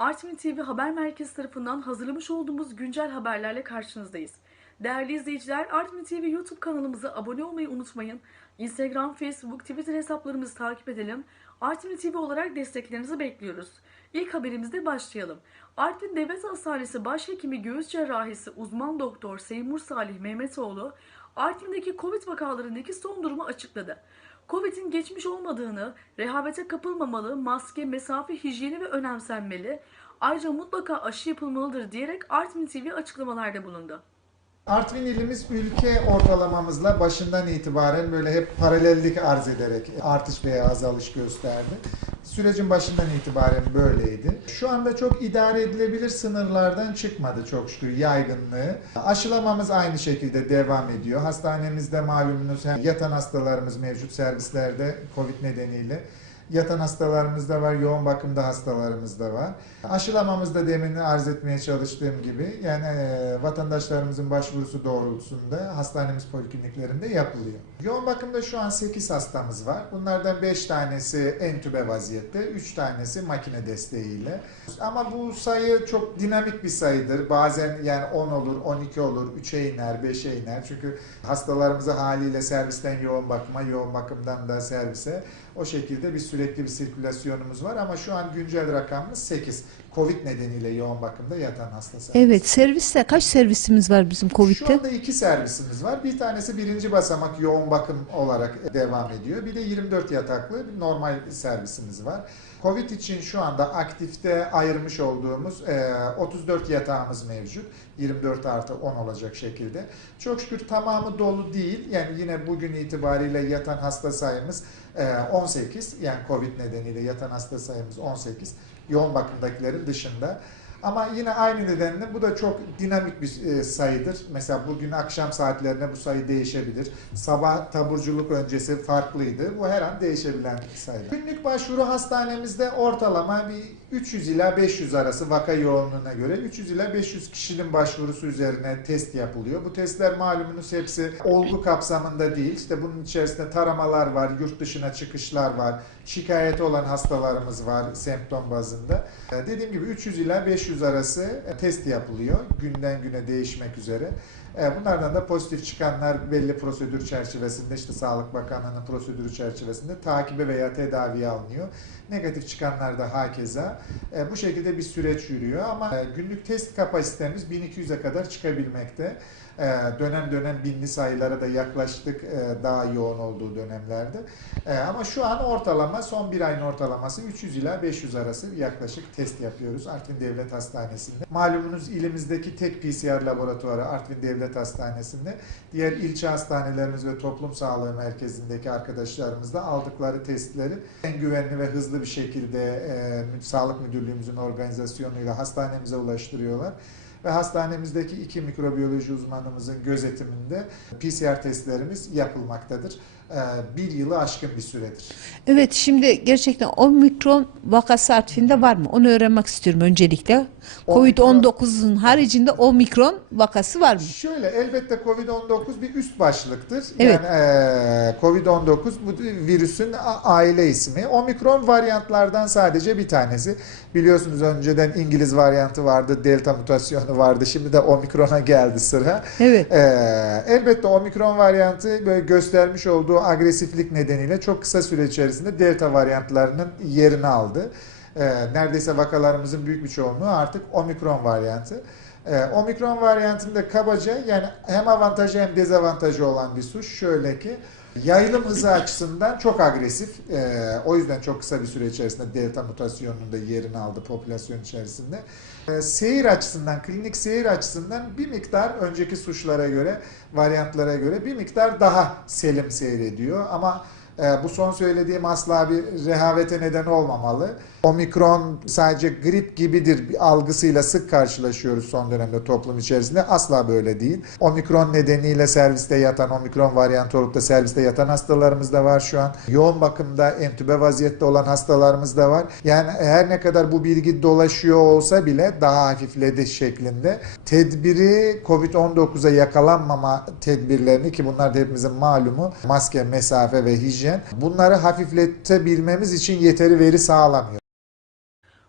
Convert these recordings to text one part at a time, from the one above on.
Artvin TV Haber Merkezi tarafından hazırlamış olduğumuz güncel haberlerle karşınızdayız. Değerli izleyiciler, Artvin TV YouTube kanalımıza abone olmayı unutmayın. Instagram, Facebook, Twitter hesaplarımızı takip edelim. Artvin TV olarak desteklerinizi bekliyoruz. İlk haberimizde başlayalım. Artvin Devlet Hastanesi Başhekimi Göğüs Cerrahisi uzman doktor Seymur Salih Mehmetoğlu, Artvin'deki Covid vakalarındaki son durumu açıkladı. Covid'in geçmiş olmadığını, rehavete kapılmamalı, maske, mesafe, hijyeni ve önemsenmeli, ayrıca mutlaka aşı yapılmalıdır diyerek Artvin TV açıklamalarda bulundu. Artvin ilimiz ülke ortalamamızla başından itibaren böyle hep paralellik arz ederek artış veya azalış gösterdi. Sürecin başından itibaren böyleydi. Şu anda çok idare edilebilir sınırlardan çıkmadı çok şükür yaygınlığı. Aşılamamız aynı şekilde devam ediyor. Hastanemizde malumunuz hem yatan hastalarımız mevcut servislerde Covid nedeniyle. Yatan hastalarımız da var, yoğun bakımda hastalarımız da var. Aşılamamız da demin arz etmeye çalıştığım gibi yani e, vatandaşlarımızın başvurusu doğrultusunda hastanemiz polikliniklerinde yapılıyor. Yoğun bakımda şu an 8 hastamız var. Bunlardan 5 tanesi entübe vaziyette, 3 tanesi makine desteğiyle. Ama bu sayı çok dinamik bir sayıdır. Bazen yani 10 olur, 12 olur, 3'e iner, 5'e iner. Çünkü hastalarımızı haliyle servisten yoğun bakıma, yoğun bakımdan da servise o şekilde bir sürekli bir sirkülasyonumuz var ama şu an güncel rakamımız 8. Covid nedeniyle yoğun bakımda yatan hasta sayısı. Evet serviste kaç servisimiz var bizim Şu Covid'de? anda iki servisimiz var. Bir tanesi birinci basamak yoğun bakım olarak devam ediyor. Bir de 24 yataklı bir normal servisimiz var. Covid için şu anda aktifte ayırmış olduğumuz e, 34 yatağımız mevcut. 24 artı 10 olacak şekilde. Çok şükür tamamı dolu değil. Yani yine bugün itibariyle yatan hasta sayımız e, 18. Yani Covid nedeniyle yatan hasta sayımız 18. Yoğun bakımdakilerin dışında. Ama yine aynı nedenle bu da çok dinamik bir e, sayıdır. Mesela bugün akşam saatlerine bu sayı değişebilir. Sabah taburculuk öncesi farklıydı. Bu her an değişebilen bir sayı. Günlük başvuru hastanemizde ortalama bir 300 ila 500 arası vaka yoğunluğuna göre 300 ila 500 kişinin başvurusu üzerine test yapılıyor. Bu testler malumunuz hepsi olgu kapsamında değil. İşte bunun içerisinde taramalar var, yurt dışına çıkışlar var, şikayeti olan hastalarımız var semptom bazında. Ee, Dediğim gibi 300 ila 500 arası e, test yapılıyor günden güne değişmek üzere. Ee, Bunlardan da pozitif çıkanlar belli prosedür çerçevesinde işte Sağlık Bakanlığı'nın prosedürü çerçevesinde takibe veya tedaviye alınıyor. Negatif çıkanlar da hakeza. E, Bu şekilde bir süreç yürüyor ama e, günlük test kapasitemiz 1200'e kadar çıkabilmekte. E, Dönem dönem binli sayılara da yaklaştık e, daha yoğun olduğu dönemlerde. E, Ama şu an ortalama son bir ayın ortalaması 300 ila 500 arası yaklaşık test yapıyoruz Artvin Devlet Hastanesi'nde. Malumunuz ilimizdeki tek PCR laboratuvarı Artvin Devlet Hastanesi'nde. Diğer ilçe hastanelerimiz ve toplum sağlığı merkezindeki arkadaşlarımız da aldıkları testleri en güvenli ve hızlı bir şekilde e, Sağlık Müdürlüğümüzün organizasyonuyla hastanemize ulaştırıyorlar ve hastanemizdeki iki mikrobiyoloji uzmanımızın gözetiminde PCR testlerimiz yapılmaktadır. Ee, Bir yılı aşkın bir süredir. Evet şimdi gerçekten omikron vakası Artvin'de var mı? Onu öğrenmek istiyorum öncelikle. Covid-19'un haricinde omikron vakası var mı? Şöyle elbette Covid-19 bir üst başlıktır. Evet. Yani e, Covid-19 bu virüsün aile ismi. Omikron varyantlardan sadece bir tanesi. Biliyorsunuz önceden İngiliz varyantı vardı, delta mutasyonu vardı. Şimdi de omikrona geldi sıra. Evet. Ee, elbette omikron varyantı böyle göstermiş olduğu agresiflik nedeniyle çok kısa süre içerisinde delta varyantlarının yerini aldı. Ee, neredeyse vakalarımızın büyük bir çoğunluğu artık omikron varyantı. Ee, omikron varyantında kabaca yani hem avantajı hem dezavantajı olan bir suç şöyle ki yayılım hızı açısından çok agresif. Ee, o yüzden çok kısa bir süre içerisinde delta mutasyonunun da yerini aldı popülasyon içerisinde. Ee, Seyir açısından, klinik seyir açısından bir miktar önceki suçlara göre, varyantlara göre bir miktar daha selim seyrediyor. Ama e, bu son söylediğim asla bir rehavete neden olmamalı. Omikron sadece grip gibidir algısıyla sık karşılaşıyoruz son dönemde toplum içerisinde. Asla böyle değil. Omikron nedeniyle serviste yatan, omikron varyantı olup da serviste yatan hastalarımız da var şu an. Yoğun bakımda entübe vaziyette olan hastalarımız da var. Yani her ne kadar bu bilgi dolaşıyor olsa bile daha hafifledi şeklinde. Tedbiri COVID-19'a yakalanmama tedbirlerini ki bunlar da hepimizin malumu maske, mesafe ve hijyen. Bunları hafifletebilmemiz için yeteri veri sağlamıyor.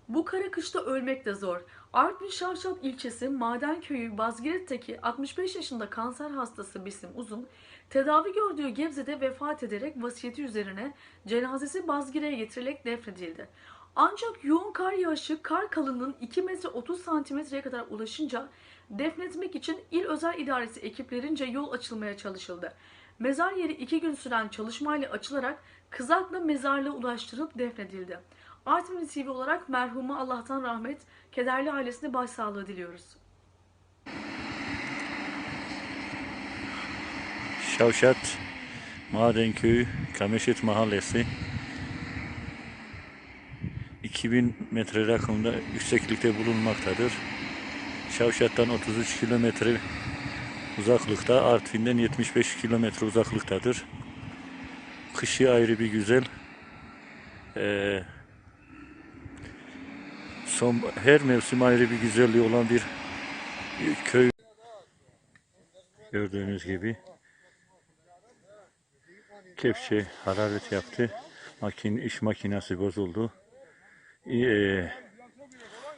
Bu kara kışta ölmek de zor. Artvin Şavşat ilçesi Madenköy'ü Bazgirit'teki 65 yaşında kanser hastası Bisim Uzun, tedavi gördüğü Gebze'de vefat ederek vasiyeti üzerine cenazesi Bazgire'ye getirilerek defnedildi. Ancak yoğun kar yağışı kar kalınlığının 2 metre 30 santimetreye kadar ulaşınca defnetmek için İl Özel İdaresi ekiplerince yol açılmaya çalışıldı. Mezar yeri 2 gün süren çalışmayla açılarak kızakla mezarlığa ulaştırılıp defnedildi. Artvin TV olarak merhuma Allah'tan rahmet, kederli ailesine başsağlığı diliyoruz. Şavşat Madenköy Kameşit Mahallesi 2000 metre rakımda yükseklikte bulunmaktadır. Şavşat'tan 33 kilometre uzaklıkta, Artvin'den 75 kilometre uzaklıktadır. Kışı ayrı bir güzel. Ee, son her mevsim ayrı bir güzelliği olan bir köy. Gördüğünüz gibi kepçe hararet yaptı. Makin, iş makinesi bozuldu. Ee,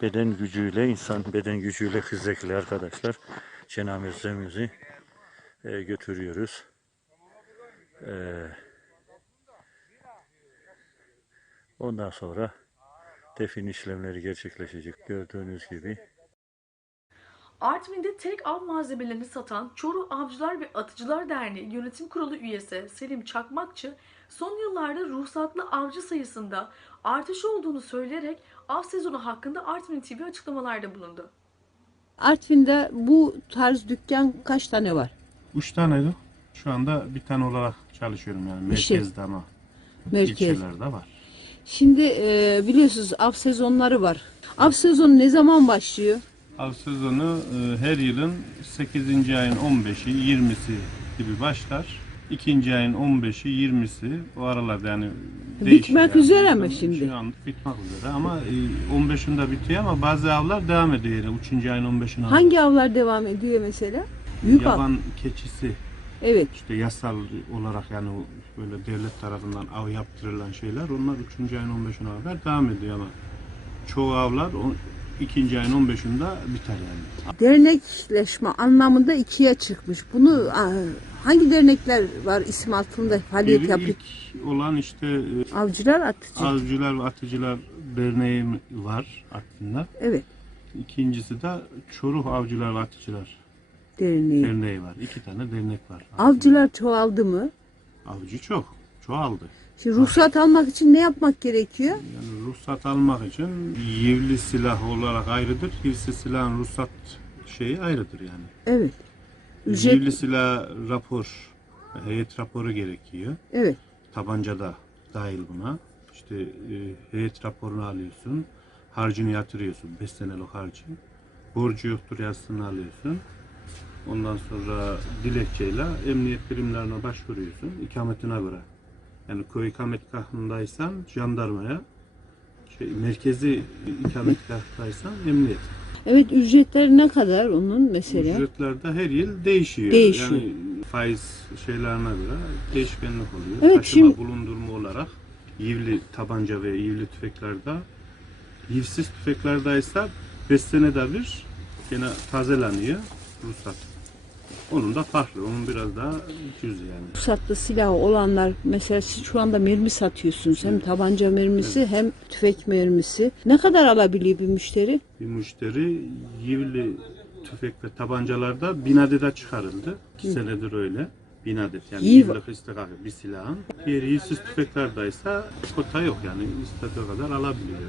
beden gücüyle, insan beden gücüyle hızlı arkadaşlar cenazemizi e, götürüyoruz. Ee, ondan sonra defin işlemleri gerçekleşecek gördüğünüz gibi. Artvin'de tek av malzemelerini satan Çoruh Avcılar ve Atıcılar Derneği Yönetim Kurulu üyesi Selim Çakmakçı, son yıllarda ruhsatlı avcı sayısında artış olduğunu söyleyerek av sezonu hakkında Artvin TV açıklamalarda bulundu. Artvin'de bu tarz dükkan kaç tane var? Üç taneydi. Şu anda bir tane olarak çalışıyorum yani İşi. merkezde ama Merkez. ilçelerde var. Şimdi e, biliyorsunuz av sezonları var. Av sezonu ne zaman başlıyor? Av sezonu e, her yılın 8. ayın 15'i 20'si gibi başlar. İkinci ayın 15'i 20'si o aralarda yani Bitmek yani. üzere mi şimdi? Şu an bitmek üzere ama e, 15'inde bitiyor ama bazı avlar devam ediyor yani 3. ayın 15'ine. Hangi avlar devam ediyor mesela? Büyük av. Yaban keçisi Evet. işte yasal olarak yani böyle devlet tarafından av yaptırılan şeyler onlar 3. ayın 15'ine kadar devam ediyor ama çoğu avlar o 2. ayın 15'inde biter yani. Dernekleşme anlamında ikiye çıkmış. Bunu hangi dernekler var isim altında faaliyet yapıyor? ilk olan işte e, Avcılar atıcı. Avcılar ve Atıcılar Derneği var Artvin'de. Evet. İkincisi de Çoruh Avcılar ve Atıcılar Derneği. Derneği var. İki tane dernek var. Avcılar çoğaldı mı? Avcı çok. Çoğaldı. Şimdi ruhsat almak için ne yapmak gerekiyor? Yani ruhsat almak için yivli silah olarak ayrıdır. Yivli silahın ruhsat şeyi ayrıdır yani. Evet. Ücret. Yivli silah rapor, heyet raporu gerekiyor. Evet. Tabanca da dahil buna. İşte e, heyet raporunu alıyorsun. Harcını yatırıyorsun. 5 senelik harcı. Borcu yoktur yazısını alıyorsun. Ondan sonra dilekçeyle emniyet birimlerine başvuruyorsun. ikametine göre. Yani köy ikametgahındaysan jandarmaya, şey, merkezi ikametgahtaysan emniyet. Evet ücretler ne kadar onun mesela? Ücretler de her yıl değişiyor. Değişiyor. Yani faiz şeylerine göre değişkenlik oluyor. Evet, Taşıma şimdi- bulundurma olarak yivli tabanca ve yivli tüfeklerde yivsiz tüfeklerde ise 5 senede bir gene tazeleniyor ruhsat. Onun da farklı. Onun biraz daha cüzi yani. Ruhsatlı silahı olanlar mesela siz şu anda mermi satıyorsunuz. Hem tabanca mermisi hem tüfek mermisi. Ne kadar alabiliyor bir müşteri? Bir müşteri yivli tüfek ve tabancalarda bin adede çıkarıldı. İki senedir öyle. Bin adet yani Yiv- yivli istikakı bir silahın. Diğer yivsiz tüfeklerde ise kota yok yani istediği kadar alabiliyor.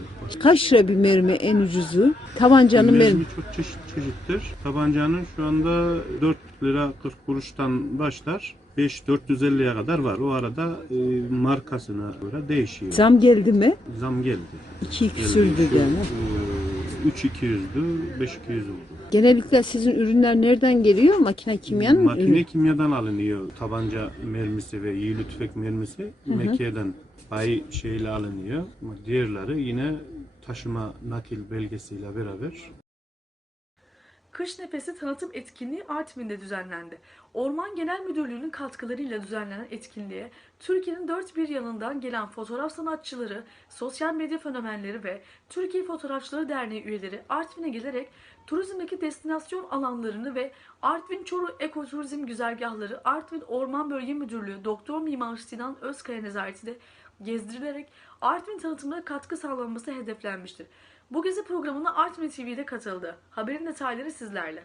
Kaç lira bir mermi en ucuzu? Tabancanın mermi. Mermi çok çeşit çeşittir. Tabancanın şu anda 4 lira 40 kuruştan başlar. 5-450'ye kadar var. O arada e, markasına göre değişiyor. Zam geldi mi? Zam geldi. İki Geldi. küsürdü Şu, yani. e, 3200'dü, 5200 oldu. Genellikle sizin ürünler nereden geliyor? Makine kimyanın mı? Makine ürünü? kimyadan alınıyor. Tabanca mermisi ve yiğili tüfek mermisi Mekke'den bay şeyle alınıyor. Ama diğerleri yine taşıma nakil belgesiyle beraber Kış Nefesi tanıtım etkinliği Artvin'de düzenlendi. Orman Genel Müdürlüğü'nün katkılarıyla düzenlenen etkinliğe Türkiye'nin dört bir yanından gelen fotoğraf sanatçıları, sosyal medya fenomenleri ve Türkiye Fotoğrafçıları Derneği üyeleri Artvin'e gelerek turizmdeki destinasyon alanlarını ve Artvin Çoruh Ekoturizm Güzergahları Artvin Orman Bölge Müdürlüğü Doktor Mimar Sinan Özkaya nezaretinde gezdirilerek Artvin tanıtımına katkı sağlanması hedeflenmiştir. Bu gezi programına Artvin TV'de katıldı. Haberin detayları sizlerle.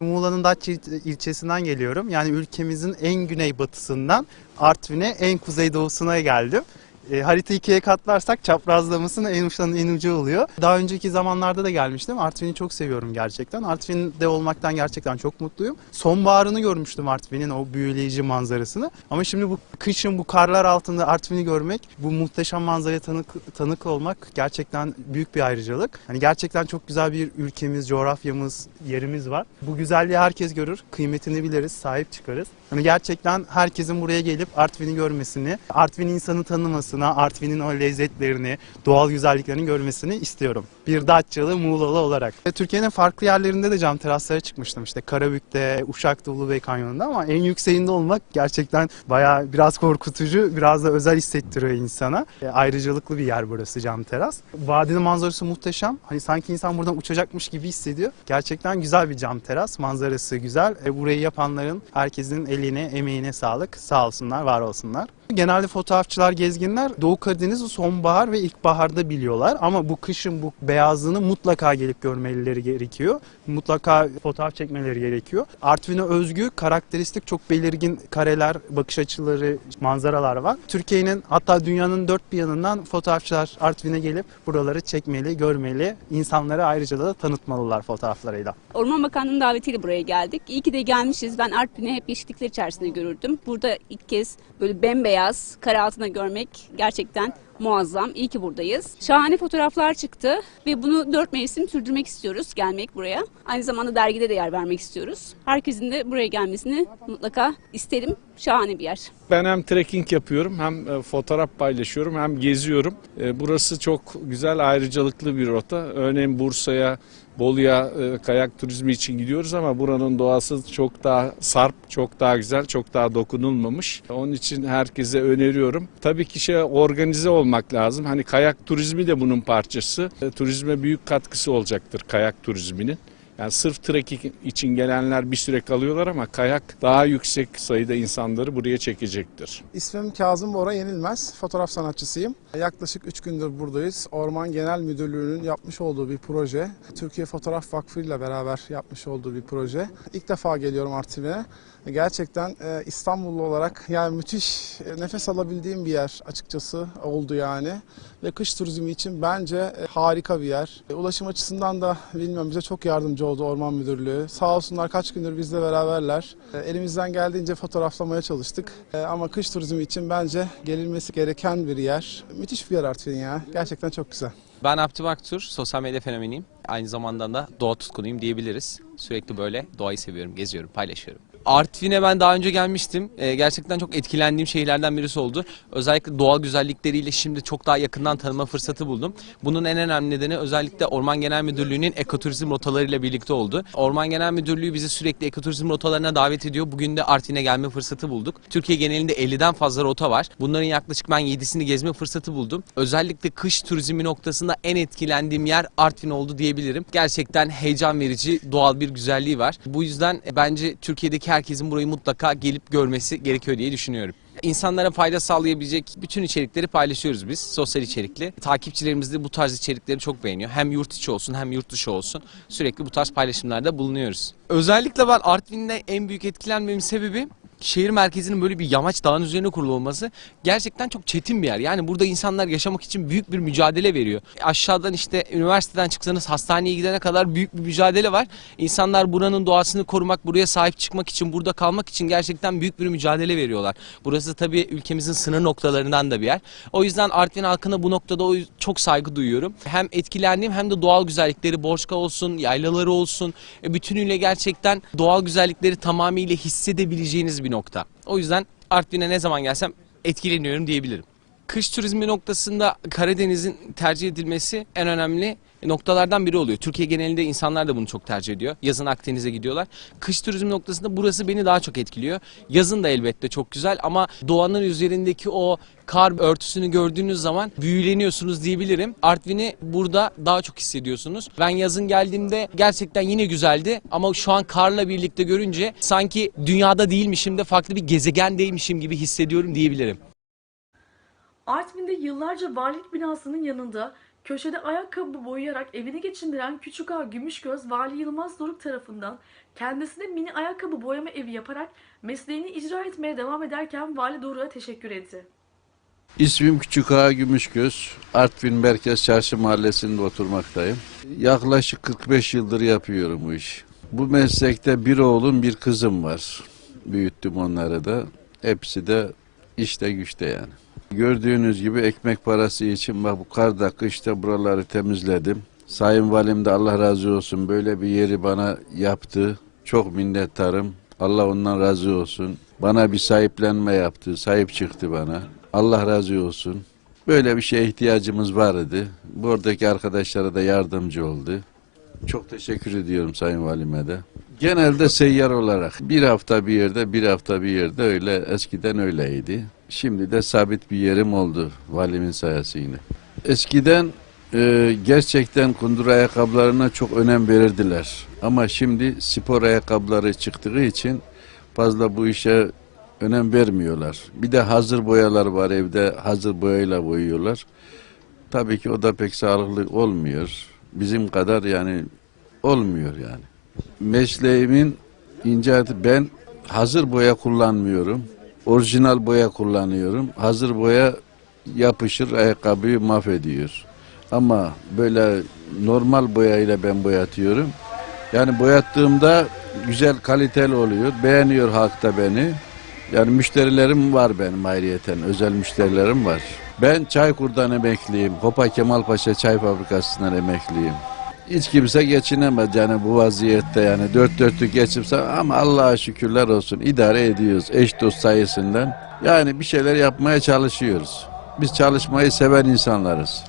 Muğla'nın Datça il- ilçesinden geliyorum. Yani ülkemizin en güneybatısından Artvin'e en kuzeydoğusuna geldim. E, harita ikiye katlarsak çaprazlamasının en uçtan en ucu oluyor. Daha önceki zamanlarda da gelmiştim. Artvin'i çok seviyorum gerçekten. Artvin'de olmaktan gerçekten çok mutluyum. Sonbaharını görmüştüm Artvin'in o büyüleyici manzarasını. Ama şimdi bu kışın bu karlar altında Artvin'i görmek, bu muhteşem manzaraya tanık, tanık olmak gerçekten büyük bir ayrıcalık. Hani gerçekten çok güzel bir ülkemiz, coğrafyamız, yerimiz var. Bu güzelliği herkes görür, kıymetini biliriz, sahip çıkarız. Hani gerçekten herkesin buraya gelip Artvin'i görmesini, Artvin insanı tanımasına, Artvin'in o lezzetlerini, doğal güzelliklerini görmesini istiyorum. Bir Datçalı, Muğlalı olarak. Ve Türkiye'nin farklı yerlerinde de cam teraslara çıkmıştım. İşte Karabük'te, Uşak'ta, Ulubey Kanyonu'nda ama en yükseğinde olmak gerçekten bayağı biraz korkutucu, biraz da özel hissettiriyor insana. E, ayrıcalıklı bir yer burası cam teras. Vadinin manzarası muhteşem. Hani sanki insan buradan uçacakmış gibi hissediyor. Gerçekten güzel bir cam teras. Manzarası güzel. E, burayı yapanların herkesin eline, emeğine sağlık. Sağ olsunlar, var olsunlar. Genelde fotoğrafçılar, gezginler Doğu Karadeniz'i sonbahar ve ilkbaharda biliyorlar. Ama bu kışın bu beyazlığını mutlaka gelip görmeleri gerekiyor. Mutlaka fotoğraf çekmeleri gerekiyor. Artvin'e özgü, karakteristik çok belirgin kareler, bakış açıları, manzaralar var. Türkiye'nin hatta dünyanın dört bir yanından fotoğrafçılar Artvin'e gelip buraları çekmeli, görmeli. insanlara ayrıca da tanıtmalılar fotoğraflarıyla. Orman Bakanlığı'nın davetiyle buraya geldik. İyi ki de gelmişiz. Ben Artvin'i hep yeşillikler içerisinde görürdüm. Burada ilk kez böyle bembeyaz kar altında görmek gerçekten muazzam. İyi ki buradayız. Şahane fotoğraflar çıktı ve bunu dört mevsim sürdürmek istiyoruz. Gelmek buraya. Aynı zamanda dergide de yer vermek istiyoruz. Herkesin de buraya gelmesini mutlaka isterim. Şahane bir yer. Ben hem trekking yapıyorum hem e, fotoğraf paylaşıyorum hem geziyorum. E, Burası çok güzel ayrıcalıklı bir rota. Örneğin Bursa'ya, Bolu'ya e, kayak turizmi için gidiyoruz ama buranın doğası çok daha sarp, çok daha güzel, çok daha dokunulmamış. Onun için herkese öneriyorum. Tabii ki şey organize olmak lazım. Hani kayak turizmi de bunun parçası. E, Turizme büyük katkısı olacaktır kayak turizminin. Yani sırf trekking için gelenler bir süre kalıyorlar ama kayak daha yüksek sayıda insanları buraya çekecektir. İsmim Kazım Bora Yenilmez. Fotoğraf sanatçısıyım. Yaklaşık 3 gündür buradayız. Orman Genel Müdürlüğü'nün yapmış olduğu bir proje. Türkiye Fotoğraf Vakfı ile beraber yapmış olduğu bir proje. İlk defa geliyorum Artvin'e. Gerçekten e, İstanbullu olarak yani müthiş e, nefes alabildiğim bir yer açıkçası oldu yani. Ve kış turizmi için bence e, harika bir yer. E, Ulaşım açısından da bilmiyorum bize çok yardımcı oldu Orman Müdürlüğü. Sağ olsunlar kaç gündür bizle beraberler. E, Elimizden geldiğince fotoğraflamaya çalıştık. E, Ama kış turizmi için bence gelinmesi gereken bir yer. Müthiş bir yer Artvin ya. Gerçekten çok güzel. Ben Abdü Baktur, sosyal medya fenomeniyim. Aynı zamanda da doğa tutkunuyum diyebiliriz. Sürekli böyle doğayı seviyorum, geziyorum, paylaşıyorum. Artvin'e ben daha önce gelmiştim. Ee, gerçekten çok etkilendiğim şehirlerden birisi oldu. Özellikle doğal güzellikleriyle şimdi çok daha yakından tanıma fırsatı buldum. Bunun en önemli nedeni özellikle Orman Genel Müdürlüğü'nün ekoturizm rotalarıyla birlikte oldu. Orman Genel Müdürlüğü bizi sürekli ekoturizm rotalarına davet ediyor. Bugün de Artvin'e gelme fırsatı bulduk. Türkiye genelinde 50'den fazla rota var. Bunların yaklaşık ben 7'sini gezme fırsatı buldum. Özellikle kış turizmi noktasında en etkilendiğim yer Artvin oldu diyebilirim. Gerçekten heyecan verici doğal bir güzelliği var. Bu yüzden bence Türkiye'deki herkesin burayı mutlaka gelip görmesi gerekiyor diye düşünüyorum. İnsanlara fayda sağlayabilecek bütün içerikleri paylaşıyoruz biz. Sosyal içerikli. Takipçilerimiz de bu tarz içerikleri çok beğeniyor. Hem yurt içi olsun hem yurt dışı olsun. Sürekli bu tarz paylaşımlarda bulunuyoruz. Özellikle ben Artvin'de en büyük etkilenmemin sebebi şehir merkezinin böyle bir yamaç dağın üzerine kurulu olması gerçekten çok çetin bir yer. Yani burada insanlar yaşamak için büyük bir mücadele veriyor. Aşağıdan işte üniversiteden çıksanız hastaneye gidene kadar büyük bir mücadele var. İnsanlar buranın doğasını korumak, buraya sahip çıkmak için, burada kalmak için gerçekten büyük bir mücadele veriyorlar. Burası tabii ülkemizin sınır noktalarından da bir yer. O yüzden Artvin halkına bu noktada çok saygı duyuyorum. Hem etkilendiğim hem de doğal güzellikleri, Borçka olsun, yaylaları olsun, e, bütünüyle gerçekten doğal güzellikleri tamamıyla hissedebileceğiniz bir nokta. O yüzden Artvin'e ne zaman gelsem etkileniyorum diyebilirim. Kış turizmi noktasında Karadeniz'in tercih edilmesi en önemli noktalardan biri oluyor. Türkiye genelinde insanlar da bunu çok tercih ediyor. Yazın Akdeniz'e gidiyorlar. Kış turizmi noktasında burası beni daha çok etkiliyor. Yazın da elbette çok güzel ama doğanın üzerindeki o kar örtüsünü gördüğünüz zaman büyüleniyorsunuz diyebilirim. Artvin'i burada daha çok hissediyorsunuz. Ben yazın geldiğimde gerçekten yine güzeldi ama şu an karla birlikte görünce sanki dünyada değilmişim de farklı bir gezegendeymişim gibi hissediyorum diyebilirim. Artvin'de yıllarca valilik binasının yanında köşede ayakkabı boyayarak evini geçindiren Küçük Ağa Gümüşgöz Vali Yılmaz Doruk tarafından kendisine mini ayakkabı boyama evi yaparak mesleğini icra etmeye devam ederken Vali Doruk'a teşekkür etti. İsmim Küçük Ağa Gümüşgöz. Artvin Merkez Çarşı Mahallesi'nde oturmaktayım. Yaklaşık 45 yıldır yapıyorum bu işi. Bu meslekte bir oğlum bir kızım var. Büyüttüm onları da. Hepsi de işte güçte yani. Gördüğünüz gibi ekmek parası için bak bu karda kışta buraları temizledim. Sayın Valim de Allah razı olsun böyle bir yeri bana yaptı. Çok minnettarım. Allah ondan razı olsun. Bana bir sahiplenme yaptı. Sahip çıktı bana. Allah razı olsun. Böyle bir şeye ihtiyacımız vardı. Buradaki arkadaşlara da yardımcı oldu. Çok teşekkür ediyorum Sayın Valime de. Genelde seyyar olarak bir hafta bir yerde bir hafta bir yerde öyle eskiden öyleydi. Şimdi de sabit bir yerim oldu valimin sayesinde. Eskiden e, gerçekten kundur ayakkabılarına çok önem verirdiler. Ama şimdi spor ayakkabıları çıktığı için fazla bu işe önem vermiyorlar. Bir de hazır boyalar var evde hazır boyayla boyuyorlar. Tabii ki o da pek sağlıklı olmuyor. Bizim kadar yani olmuyor yani. Mesleğimin incelti ben hazır boya kullanmıyorum. Orijinal boya kullanıyorum. Hazır boya yapışır ayakkabıyı mahvediyor. Ama böyle normal boyayla ben boyatıyorum. Yani boyattığımda güzel kaliteli oluyor. Beğeniyor halk da beni. Yani müşterilerim var benim ayrıyeten. Özel müşterilerim var. Ben Çaykur'dan emekliyim. Hopa Kemalpaşa Çay Fabrikası'ndan emekliyim. Hiç kimse geçinemez yani bu vaziyette yani dört dörtlük geçimse ama Allah'a şükürler olsun idare ediyoruz eş dost sayısından. Yani bir şeyler yapmaya çalışıyoruz. Biz çalışmayı seven insanlarız.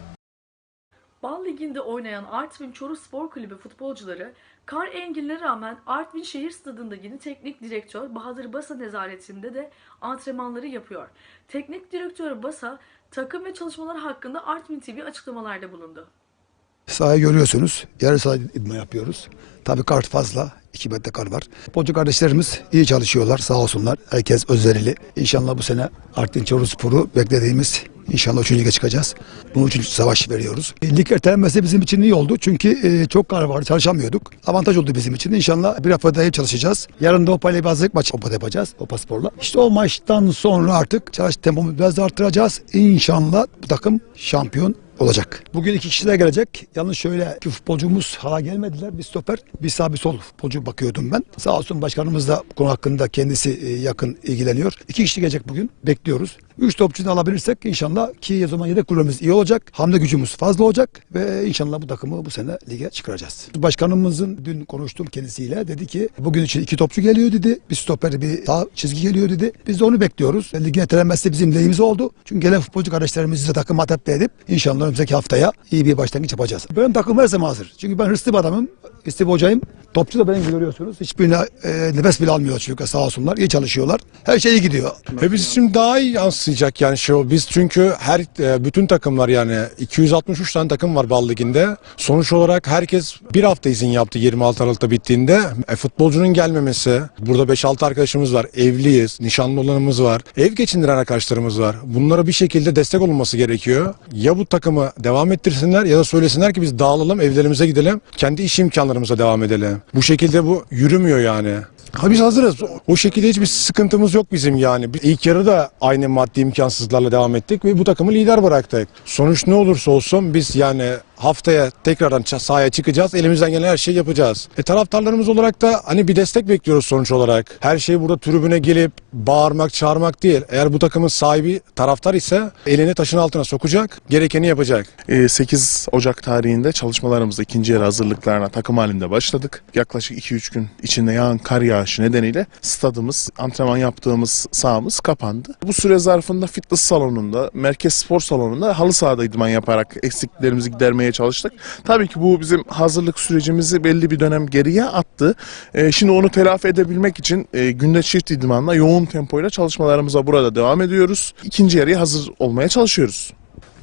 Bal Ligi'nde oynayan Artvin Çoruh Spor Kulübü futbolcuları kar engeline rağmen Artvin Şehir Stadı'nda yeni teknik direktör Bahadır Basa nezaretinde de antrenmanları yapıyor. Teknik direktör Basa takım ve çalışmalar hakkında Artvin TV açıklamalarda bulundu. Sahayı görüyorsunuz. Yarı saha idman yapıyoruz. Tabii kart fazla. 2 metre kar var. Futbolcu kardeşlerimiz iyi çalışıyorlar sağ olsunlar. Herkes özverili. İnşallah bu sene Artvin Sporu beklediğimiz İnşallah üçüncü lige çıkacağız. Bunun için savaş veriyoruz. Lig ertelenmesi bizim için iyi oldu. Çünkü e, çok kar vardı çalışamıyorduk. Avantaj oldu bizim için. İnşallah bir hafta daha çalışacağız. Yarın da Hopa ile bir hazırlık maçı yapacağız. Hopa Spor'la. İşte o maçtan sonra artık çalış tempomu biraz da arttıracağız. İnşallah bu takım şampiyon olacak. Bugün iki kişiler gelecek. Yalnız şöyle iki futbolcumuz hala gelmediler. Bir stoper, bir sağ bir sol futbolcu bakıyordum ben. Sağ olsun başkanımız da bu konu hakkında kendisi e, yakın ilgileniyor. İki kişi gelecek bugün. Bekliyoruz. Üç topçu da alabilirsek inşallah ki o zaman yedek kulübümüz iyi olacak. Hamle gücümüz fazla olacak ve inşallah bu takımı bu sene lige çıkaracağız. Başkanımızın dün konuştum kendisiyle. Dedi ki bugün için iki topçu geliyor dedi. Bir stoper bir sağ çizgi geliyor dedi. Biz de onu bekliyoruz. Ligin ertelenmesi bizim lehimize oldu. Çünkü gelen futbolcu kardeşlerimizi de takım adapte edip inşallah önümüzdeki haftaya iyi bir başlangıç yapacağız. Benim takım her zaman hazır. Çünkü ben hırslı bir adamım. İstib hocayım. Topçu da benim görüyorsunuz. Hiçbirine e, nefes bile almıyor çünkü sağ olsunlar. İyi çalışıyorlar. Her şey iyi gidiyor. Ve biz için daha iyi yansıyacak yani şey o. Biz çünkü her e, bütün takımlar yani 263 tane takım var Bal Ligi'nde. Sonuç olarak herkes bir hafta izin yaptı 26 Aralık'ta bittiğinde. E, futbolcunun gelmemesi. Burada 5-6 arkadaşımız var. Evliyiz. Nişanlı olanımız var. Ev geçindiren arkadaşlarımız var. Bunlara bir şekilde destek olunması gerekiyor. Ya bu takımı devam ettirsinler ya da söylesinler ki biz dağılalım evlerimize gidelim. Kendi iş imkanlarımıza devam edelim. Bu şekilde bu yürümüyor yani. Ha biz hazırız. O şekilde hiçbir sıkıntımız yok bizim yani. İlk yarı da aynı maddi imkansızlarla devam ettik ve bu takımı lider bıraktık. Sonuç ne olursa olsun biz yani haftaya tekrardan sahaya çıkacağız. Elimizden gelen her şeyi yapacağız. E taraftarlarımız olarak da hani bir destek bekliyoruz sonuç olarak. Her şey burada tribüne gelip bağırmak, çağırmak değil. Eğer bu takımın sahibi taraftar ise elini taşın altına sokacak, gerekeni yapacak. 8 Ocak tarihinde çalışmalarımızda ikinci yarı hazırlıklarına takım halinde başladık. Yaklaşık 2-3 gün içinde yağan kar yağ yağışı nedeniyle stadımız, antrenman yaptığımız sahamız kapandı. Bu süre zarfında fitness salonunda, merkez spor salonunda halı sahada idman yaparak eksikliklerimizi gidermeye çalıştık. Tabii ki bu bizim hazırlık sürecimizi belli bir dönem geriye attı. Ee, şimdi onu telafi edebilmek için e, günde çift idmanla yoğun tempoyla çalışmalarımıza burada devam ediyoruz. İkinci yarıya hazır olmaya çalışıyoruz.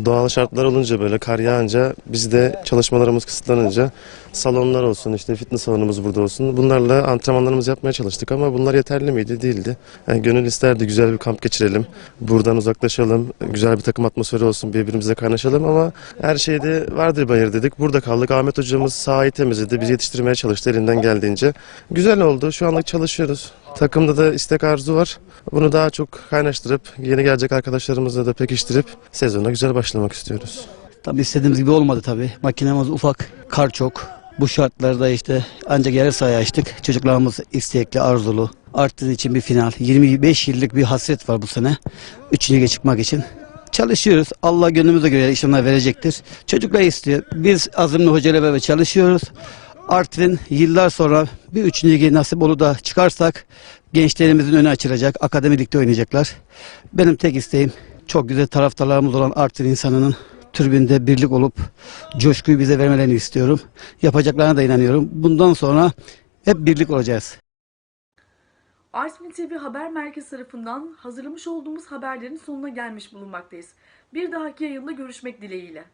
Doğal şartlar olunca böyle kar yağınca biz de çalışmalarımız kısıtlanınca salonlar olsun işte fitness salonumuz burada olsun bunlarla antrenmanlarımızı yapmaya çalıştık ama bunlar yeterli miydi? Değildi. Yani gönül isterdi güzel bir kamp geçirelim. Buradan uzaklaşalım. Güzel bir takım atmosferi olsun. Birbirimize kaynaşalım ama her şeyde vardır bayır dedik. Burada kaldık. Ahmet hocamız sahayı temizledi. Bizi yetiştirmeye çalıştı elinden geldiğince. Güzel oldu. Şu anlık çalışıyoruz. Takımda da istek arzu var. Bunu daha çok kaynaştırıp yeni gelecek arkadaşlarımızla da pekiştirip sezona güzel başlamak istiyoruz. Tabii istediğimiz gibi olmadı tabii. Makinemiz ufak, kar çok. Bu şartlarda işte ancak yarı sahaya açtık. Çocuklarımız istekli, arzulu. Arttığın için bir final. 25 yıllık bir hasret var bu sene. Üçüncü lige çıkmak için. Çalışıyoruz. Allah gönlümüze göre inşallah verecektir. Çocuklar istiyor. Biz azimli hocayla beraber çalışıyoruz. Artvin yıllar sonra bir üçüncü lige nasip olur da çıkarsak gençlerimizin önü açılacak. Akademilikte oynayacaklar. Benim tek isteğim çok güzel taraftarlarımız olan Artvin insanının türbünde birlik olup coşkuyu bize vermelerini istiyorum. Yapacaklarına da inanıyorum. Bundan sonra hep birlik olacağız. Artvin TV Haber Merkezi tarafından hazırlamış olduğumuz haberlerin sonuna gelmiş bulunmaktayız. Bir dahaki yayında görüşmek dileğiyle.